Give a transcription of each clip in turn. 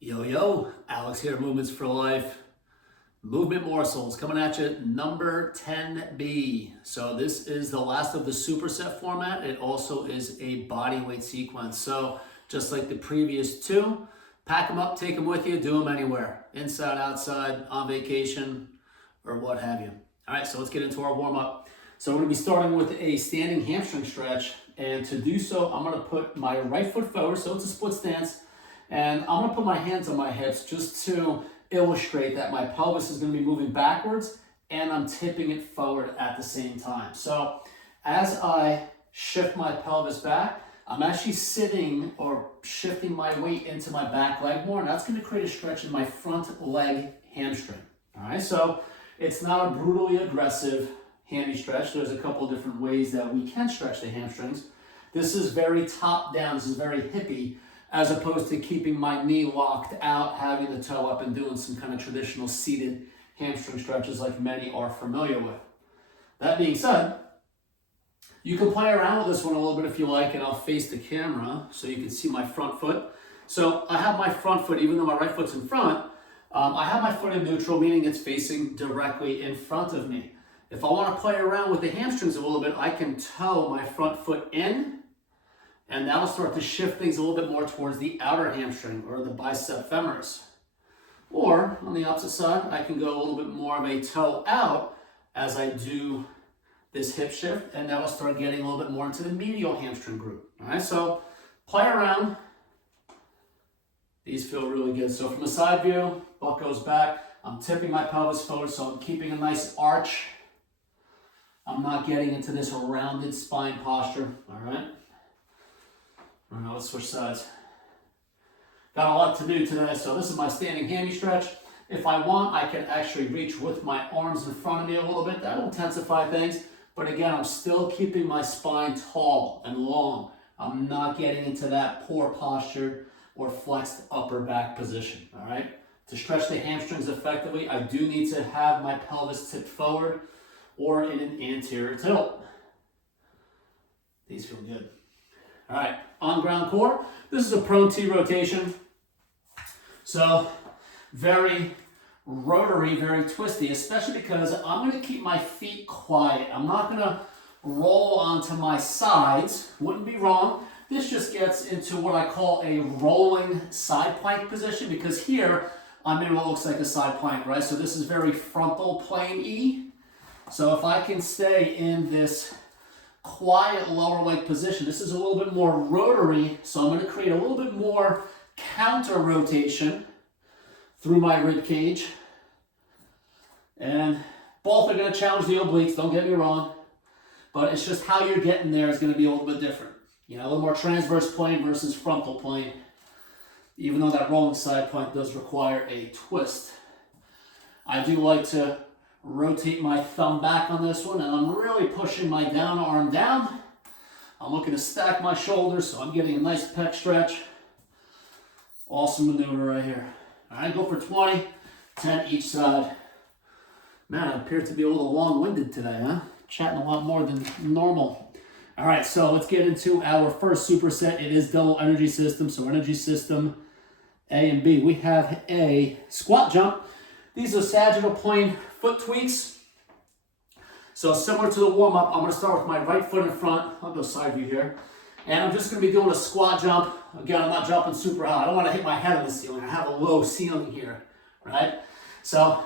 Yo, yo, Alex here, Movements for Life. Movement Morsels coming at you, number 10B. So this is the last of the superset format. It also is a body weight sequence. So just like the previous two, pack them up, take them with you, do them anywhere. Inside, outside, on vacation, or what have you. All right, so let's get into our warm-up. So we're gonna be starting with a standing hamstring stretch. And to do so, I'm gonna put my right foot forward, so it's a split stance. And I'm gonna put my hands on my hips just to illustrate that my pelvis is gonna be moving backwards and I'm tipping it forward at the same time. So as I shift my pelvis back, I'm actually sitting or shifting my weight into my back leg more, and that's gonna create a stretch in my front leg hamstring. All right, so it's not a brutally aggressive hammy stretch. There's a couple different ways that we can stretch the hamstrings. This is very top down, this is very hippie, as opposed to keeping my knee locked out, having the toe up and doing some kind of traditional seated hamstring stretches like many are familiar with. That being said, you can play around with this one a little bit if you like, and I'll face the camera so you can see my front foot. So I have my front foot, even though my right foot's in front, I have my foot in neutral, meaning it's facing directly in front of me. If I want to play around with the hamstrings a little bit, I can toe my front foot in, and that'll start to shift things a little bit more towards the outer hamstring or the bicep femoris. Or on the opposite side, I can go a little bit more of a toe out as I do this hip shift, and that'll start getting a little bit more into the medial hamstring group. All right, so play around. These feel really good. So from the side view, butt goes back. I'm tipping my pelvis forward, so I'm keeping a nice arch. I'm not getting into this rounded spine posture, all right? All right, let's switch sides. Got a lot to do today, so this is my standing hammy stretch. If I want, I can actually reach with my arms in front of me a little bit. That'll intensify things, but again, I'm still keeping my spine tall and long. I'm not getting into that poor posture or flexed upper back position, all right? To stretch the hamstrings effectively, I do need to have my pelvis tipped forward or in an anterior tilt. These feel good. All right, on ground core, this is a prone T rotation. So very rotary, very twisty, especially because I'm gonna keep my feet quiet. I'm not gonna roll onto my sides, wouldn't be wrong. This just gets into what I call a rolling side plank position, because here I'm in what looks like a side plank, right? So this is very frontal plane-y. So if I can stay in this quiet lower leg position, this is a little bit more rotary, so I'm going to create a little bit more counter rotation through my rib cage, and both are going to challenge the obliques, don't get me wrong, but it's just how you're getting there is going to be a little bit different. You know, a little more transverse plane versus frontal plane, even though that rolling side plank does require a twist. I do like to rotate my thumb back on this one, and I'm really pushing my down arm down. I'm looking to stack my shoulders, so I'm getting a nice pec stretch. Awesome maneuver right here. All right, go for 20, 10 each side. Man, I appear to be a little long-winded today, huh? Chatting a lot more than normal. All right, so let's get into our first superset. It is double energy system, so energy system A and B. We have a squat jump. These are sagittal plane foot tweaks. So similar to the warm-up, I'm going to start with my right foot in front. I'll go side view here. And I'm just going to be doing a squat jump. Again, I'm not jumping super high. I don't want to hit my head on the ceiling. I have a low ceiling here, right? So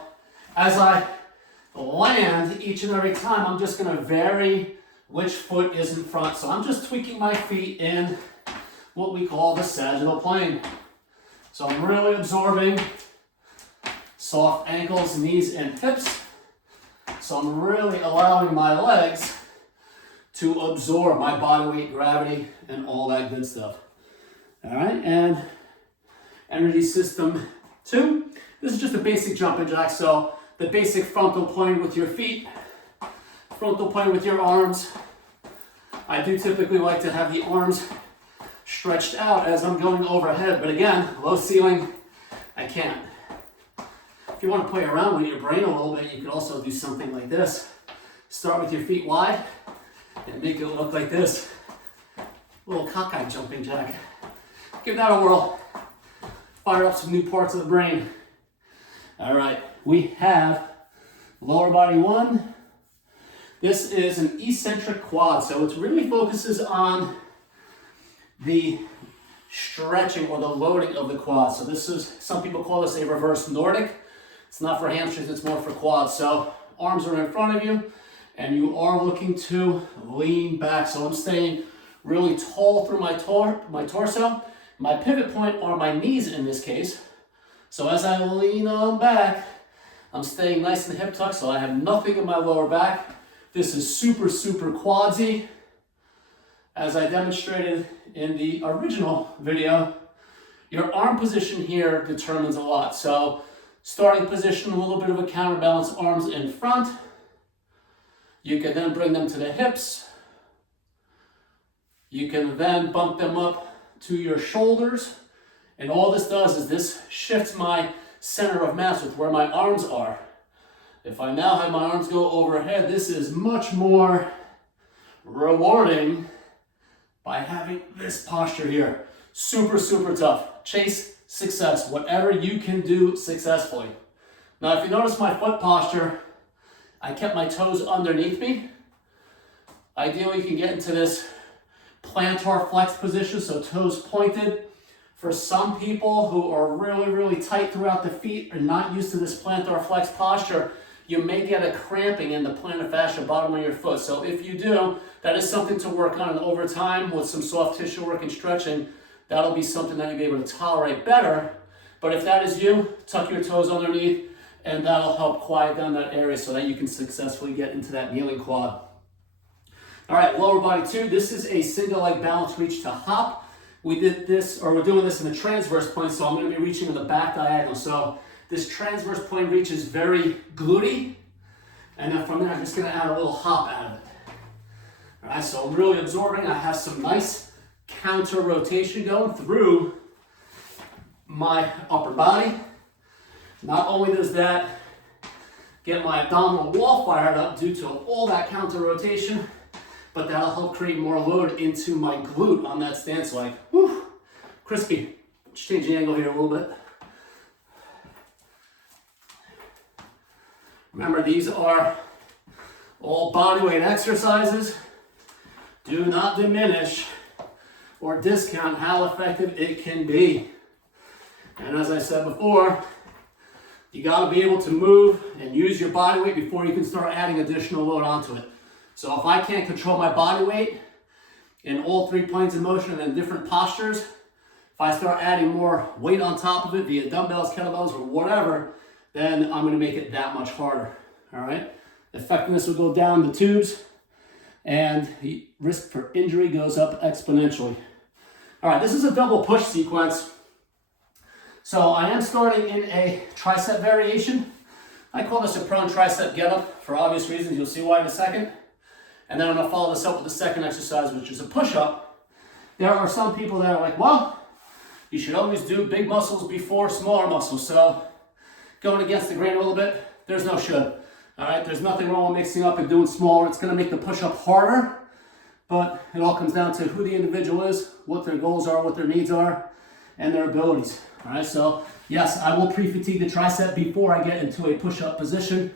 as I land each and every time, I'm just going to vary which foot is in front. So I'm just tweaking my feet in what we call the sagittal plane. So I'm really absorbing soft ankles, knees, and hips. So I'm really allowing my legs to absorb my body weight, gravity, and all that good stuff. All right, and energy system 2. This is just a basic jumping jack. So the basic frontal plane with your feet, frontal plane with your arms. I do typically like to have the arms stretched out as I'm going overhead, but again, low ceiling, I can't. If you want to play around with your brain a little bit, you could also do something like this. Start with your feet wide and make it look like this. Little cockeyed jumping jack. Give that a whirl. fire up some new parts of the brain. All right, we have lower body 1. This is an eccentric quad, so it really focuses on the stretching or the loading of the quad. So this is, some people call this a reverse Nordic. It's not for hamstrings, it's more for quads. So arms are in front of you, and you are looking to lean back. So I'm staying really tall through my torso. My pivot point are my knees in this case. So as I lean on back, I'm staying nice and hip tucked, so I have nothing in my lower back. This is super, super quadsy. As I demonstrated in the original video, your arm position here determines a lot. So starting position, a little bit of a counterbalance, arms in front. You can then bring them to the hips. You can then bump them up to your shoulders. And all this does is this shifts my center of mass with where my arms are. If I now have my arms go overhead, this is much more rewarding by having this posture here. Super, super tough. Chase success, whatever you can do successfully. Now, if you notice my foot posture, I kept my toes underneath me. Ideally, you can get into this plantar flex position, so toes pointed. For some people who are really, really tight throughout the feet and not used to this plantar flex posture, you may get a cramping in the plantar fascia bottom of your foot. So if you do, that is something to work on, and over time with some soft tissue work and stretching, that'll be something that you'll be able to tolerate better. But if that is you, tuck your toes underneath, and that'll help quiet down that area so that you can successfully get into that kneeling quad. All right, lower body 2. This is a single leg balance reach to hop. We did this, or we're doing this in the transverse plane, so I'm going to be reaching in the back diagonal. So this transverse plane reach is very glutey, and then from there I'm just going to add a little hop out of it. All right, so I'm really absorbing. I have some nice counter rotation going through my upper body. Not only does that get my abdominal wall fired up due to all that counter rotation, but that'll help create more load into my glute on that stance leg. Whew, crispy. Just change the angle here a little bit. Remember, these are all bodyweight exercises. Do not diminish or discount how effective it can be. And as I said before, you gotta be able to move and use your body weight before you can start adding additional load onto it. So if I can't control my body weight in all 3 planes of motion and in different postures, if I start adding more weight on top of it via dumbbells, kettlebells, or whatever, then I'm gonna make it that much harder, all right? Effectiveness will go down the tubes, and the risk for injury goes up exponentially. All right, this is a double push sequence. So I am starting in a tricep variation. I call this a prone tricep get-up for obvious reasons. You'll see why in a second. And then I'm gonna follow this up with the second exercise, which is a push-up. There are some people that are like, well, you should always do big muscles before smaller muscles. So going against the grain a little bit, there's no should. All right, there's nothing wrong with mixing up and doing smaller. It's gonna make the push-up harder, but it all comes down to who the individual is, what their goals are, what their needs are, and their abilities. All right, so yes, I will pre-fatigue the tricep before I get into a push-up position.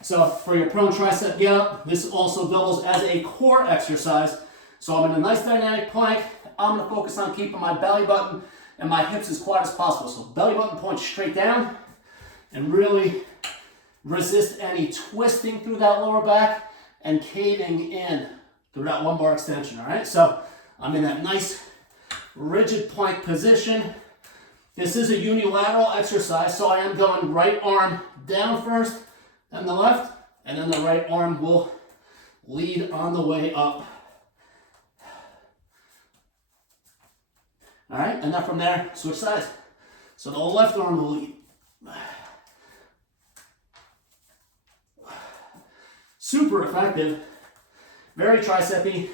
So for your prone tricep get-up, this also doubles as a core exercise. So I'm in a nice dynamic plank. I'm gonna focus on keeping my belly button and my hips as quiet as possible. So belly button points straight down, and really resist any twisting through that lower back and caving in through that lumbar extension, all right? So I'm in that nice rigid plank position. This is a unilateral exercise, so I am going right arm down first, then the left, and then the right arm will lead on the way up. All right, and then from there, switch sides. So the left arm will lead. Super effective, very tricepy.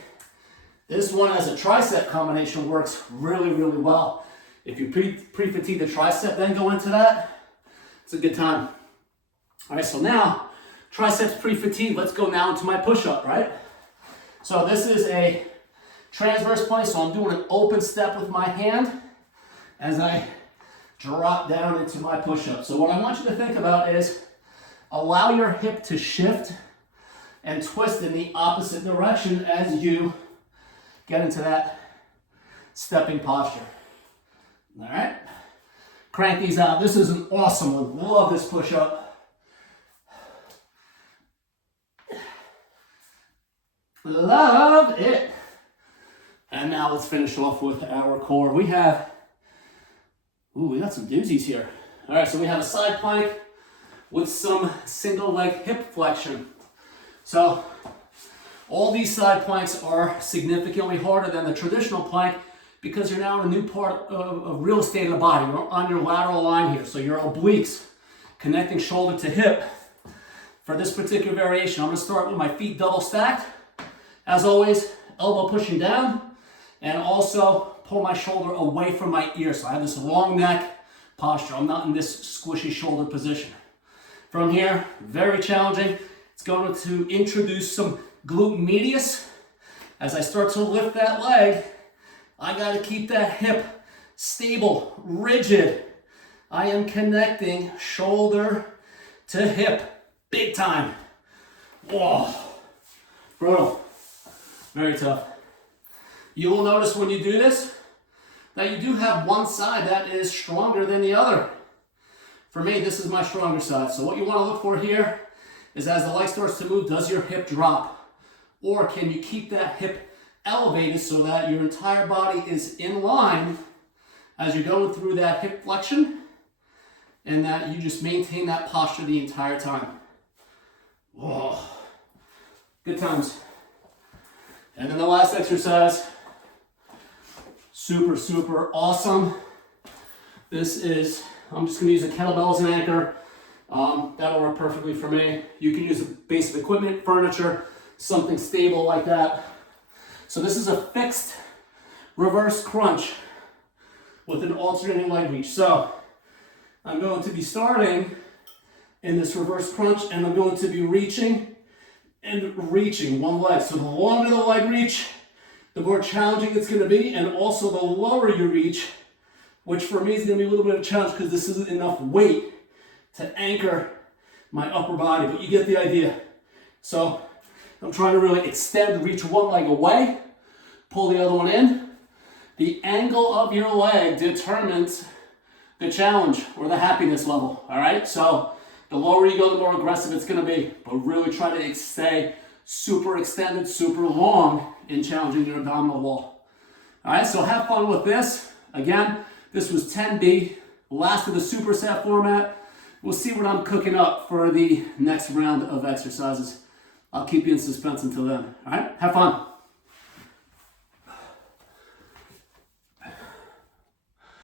This one as a tricep combination works really, really well. If you pre-fatigue the tricep, then go into that, it's a good time. All right, so now, triceps pre-fatigue, let's go now into my push-up, right? So this is a transverse plane, so I'm doing an open step with my hand as I drop down into my push-up. So what I want you to think about is allow your hip to shift and twist in the opposite direction as you get into that stepping posture. All right? Crank these out. This is an awesome one. Love this push-up. Love it. And now let's finish off with our core. We got some doozies here. All right, so we have a side plank with some single leg hip flexion. So all these side planks are significantly harder than the traditional plank because you're now in a new part of real estate in the body. You're on your lateral line here. So your obliques connecting shoulder to hip. For this particular variation, I'm gonna start with my feet double stacked. As always, elbow pushing down and also pull my shoulder away from my ear. So I have this long neck posture. I'm not in this squishy shoulder position. From here, very challenging. It's going to introduce some glute medius. As I start to lift that leg, I gotta keep that hip stable, rigid. I am connecting shoulder to hip, big time. Whoa, brutal, very tough. You will notice when you do this, that you do have one side that is stronger than the other. For me, this is my stronger side. So what you want to look for here is as the leg starts to move, does your hip drop? Or can you keep that hip elevated so that your entire body is in line as you're going through that hip flexion and that you just maintain that posture the entire time. Whoa, good times. And then the last exercise, super, super awesome. This is, I'm just gonna use a kettlebell as an anchor. That'll work perfectly for me. You can use a piece of equipment, furniture, something stable like that. So this is a fixed reverse crunch with an alternating leg reach. So I'm going to be starting in this reverse crunch and I'm going to be reaching and reaching one leg. So the longer the leg reach, the more challenging it's gonna be, and also the lower you reach, which for me is gonna be a little bit of a challenge because this isn't enough weight to anchor my upper body, but you get the idea. So I'm trying to really extend, reach one leg away, pull the other one in. The angle of your leg determines the challenge or the happiness level, all right? So the lower you go, the more aggressive it's gonna be, but really try to stay super extended, super long in challenging your abdominal wall. All right, so have fun with this. Again, this was 10B, last of the superset format. We'll see what I'm cooking up for the next round of exercises. I'll keep you in suspense until then. All right, have fun.